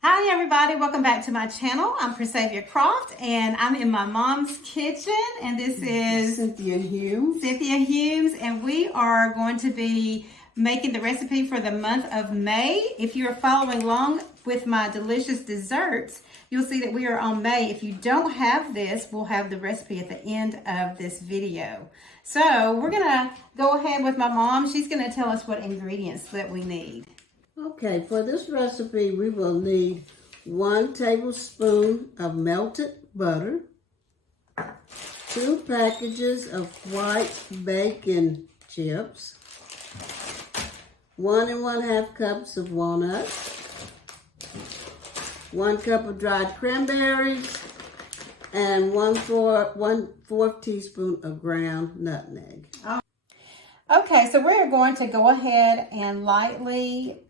Hi everybody, welcome back to my channel. I'm Persavia Croft and I'm in my mom's kitchen, and this is Cynthia Humes. And we are going to be making the recipe for the month of May. If you're following along with my delicious desserts, you'll see that we are on May. If you don't have this, we'll have the recipe at the end of this video. So we're gonna go ahead with my mom. She's gonna tell us what ingredients that we need. Okay, for this recipe, we will need 1 tablespoon of melted butter, 2 packages of white bacon chips, 1 1/2 cups of walnuts, 1 cup of dried cranberries, and 1/4 teaspoon of ground nutmeg. Okay, so we're going to go ahead and lightly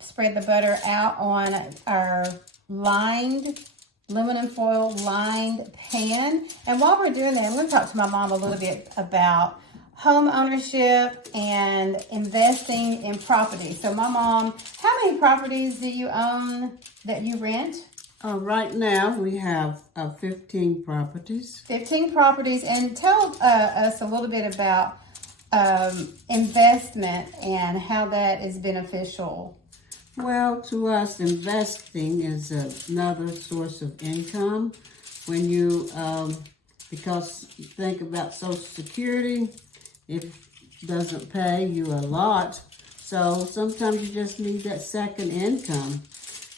spread the butter out on our aluminum foil lined pan. And while we're doing that, I'm going to talk to my mom a little bit about home ownership and investing in property. So my mom, how many properties do you own that you rent? Right now we have 15 properties. 15 properties. And tell us a little bit about investment and how that is beneficial. Well, to us, investing is another source of income. When you, because you think about Social Security, it doesn't pay you a lot. So sometimes you just need that second income.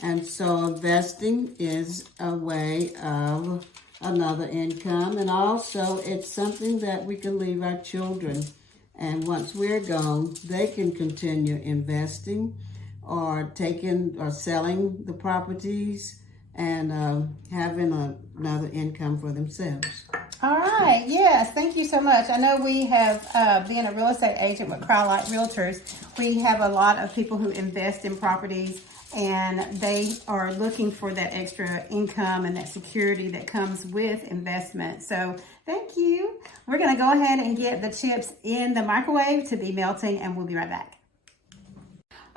And so investing is a way of another income. And also it's something that we can leave our children. And once we're gone, they can continue investing or taking or selling the properties and having another income for themselves. All right. Yes. Thank you so much. I know we have, being a real estate agent with Crowlight Realtors, we have a lot of people who invest in properties, and they are looking for that extra income and that security that comes with investment. So thank you. We're going to go ahead and get the chips in the microwave to be melting, and we'll be right back.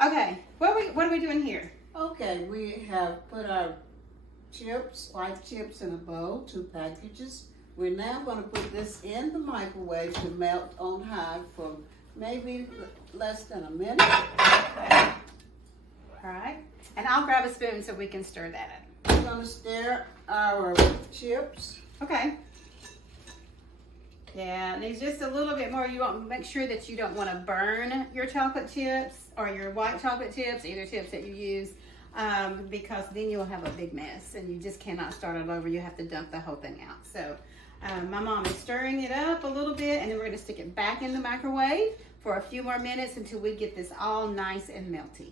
Okay, what are we doing here? Okay, we have put our chips, white chips, in a bowl, 2 packages. We're now going to put this in the microwave to melt on high for maybe less than a minute. Okay. All right, and I'll grab a spoon so we can stir that in. We're going to stir our chips. Okay. Yeah, and there's just a little bit more. You want to make sure that you don't want to burn your chocolate chips or your white chocolate chips, either chips that you use, because then you'll have a big mess and you just cannot start it over. You have to dump the whole thing out. So my mom is stirring it up a little bit, and then we're going to stick it back in the microwave for a few more minutes until we get this all nice and melty.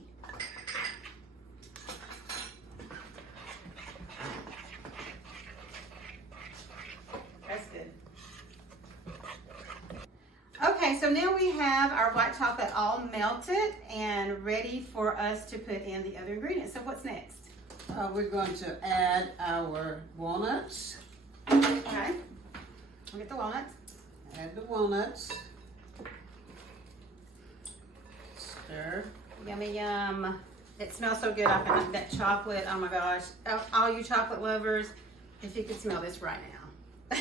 Okay, so now we have our white chocolate all melted and ready for us to put in the other ingredients. So what's next? We're going to add our walnuts. Okay, we'll get the walnuts. Add the walnuts. Stir. Yummy, yum. It smells so good. I found that chocolate. Oh my gosh. All you chocolate lovers, if you could smell this right now.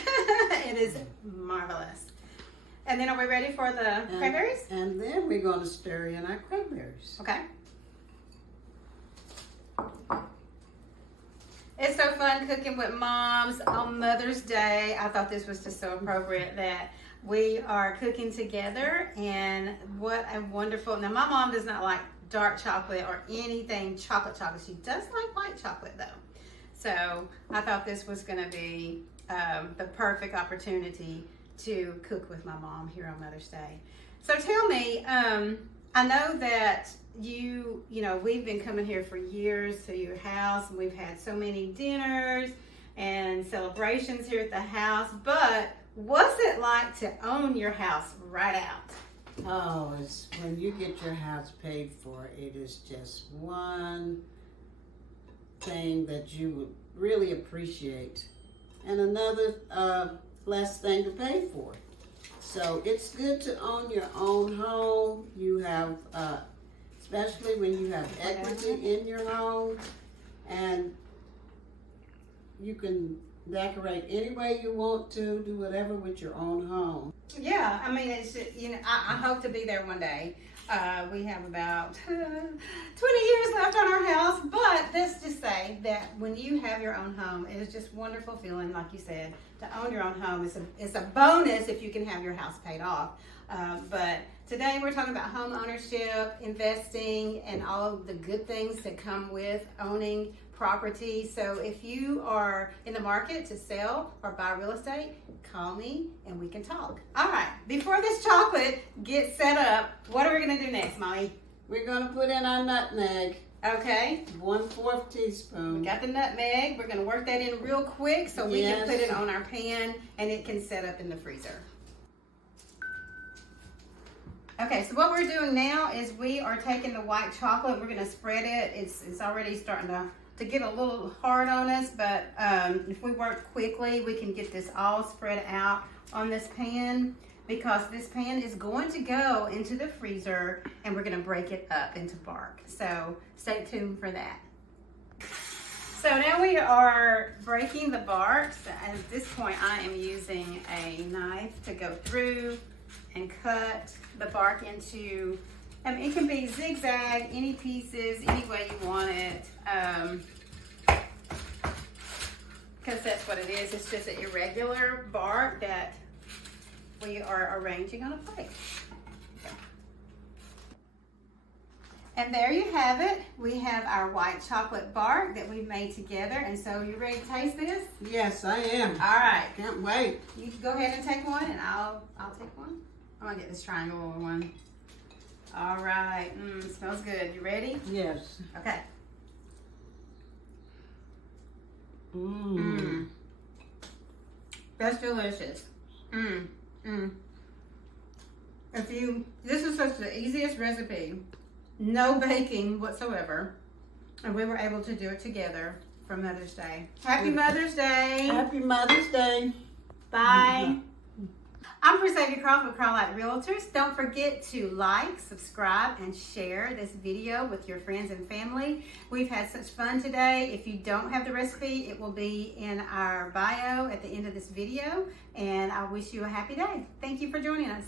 It is marvelous. And then are we ready for the cranberries? And then we're going to stir in our cranberries. Okay. It's so fun cooking with moms on Mother's Day. I thought this was just so appropriate that we are cooking together, and what a wonderful, now my mom does not like dark chocolate or anything chocolate. She does like white chocolate though. So I thought this was gonna be the perfect opportunity to cook with my mom here on Mother's Day. So tell me, I know that you know, we've been coming here for years to your house, and we've had so many dinners and celebrations here at the house, but what's it like to own your house right out? Oh, it's when you get your house paid for, it is just one thing that you would really appreciate, and another less thing to pay for. So it's good to own your own home. You have especially when you have equity in your home, and you can decorate any way you want to, do whatever with your own home. Yeah, I mean, it's just, you know, I hope to be there one day. We have about 20 years left on our house, but let's just say that when you have your own home, it is just wonderful feeling, like you said, to own your own home. It's a bonus if you can have your house paid off. But today we're talking about home ownership, investing, and all of the good things that come with owning property. So if you are in the market to sell or buy real estate, call me and we can talk. All right, before this chocolate gets set up, what are we gonna do next, Mommy? We're gonna put in our nutmeg. Okay. 1/4 teaspoon. We got the nutmeg. We're gonna work that in real quick so we can put it on our pan and it can set up in the freezer. Okay, so what we're doing now is we are taking the white chocolate. We're gonna spread it. It's already starting to get a little hard on us, but if we work quickly, we can get this all spread out on this pan, because this pan is going to go into the freezer and we're gonna break it up into bark. So stay tuned for that. So now we are breaking the bark. So at this point, I am using a knife to go through and cut the bark into, it can be zigzag, any pieces, any way you want it, because that's what it is. It's just an irregular bark that we are arranging on a plate. Okay. And there you have it. We have our white chocolate bark that we've made together. And so, you ready to taste this? Yes, I am. All right. Can't wait. You can go ahead and take one, and I'll take one. I'm gonna get this triangle one. All right, smells good. You ready? Yes. Okay. That's delicious. This is such the easiest recipe. No baking whatsoever. And we were able to do it together for Mother's Day. Happy Mother's Day. Happy Mother's Day. Bye. I'm Mercedes Croft with Crowlight Realtors. Don't forget to like, subscribe, and share this video with your friends and family. We've had such fun today. If you don't have the recipe, it will be in our bio at the end of this video. And I wish you a happy day. Thank you for joining us.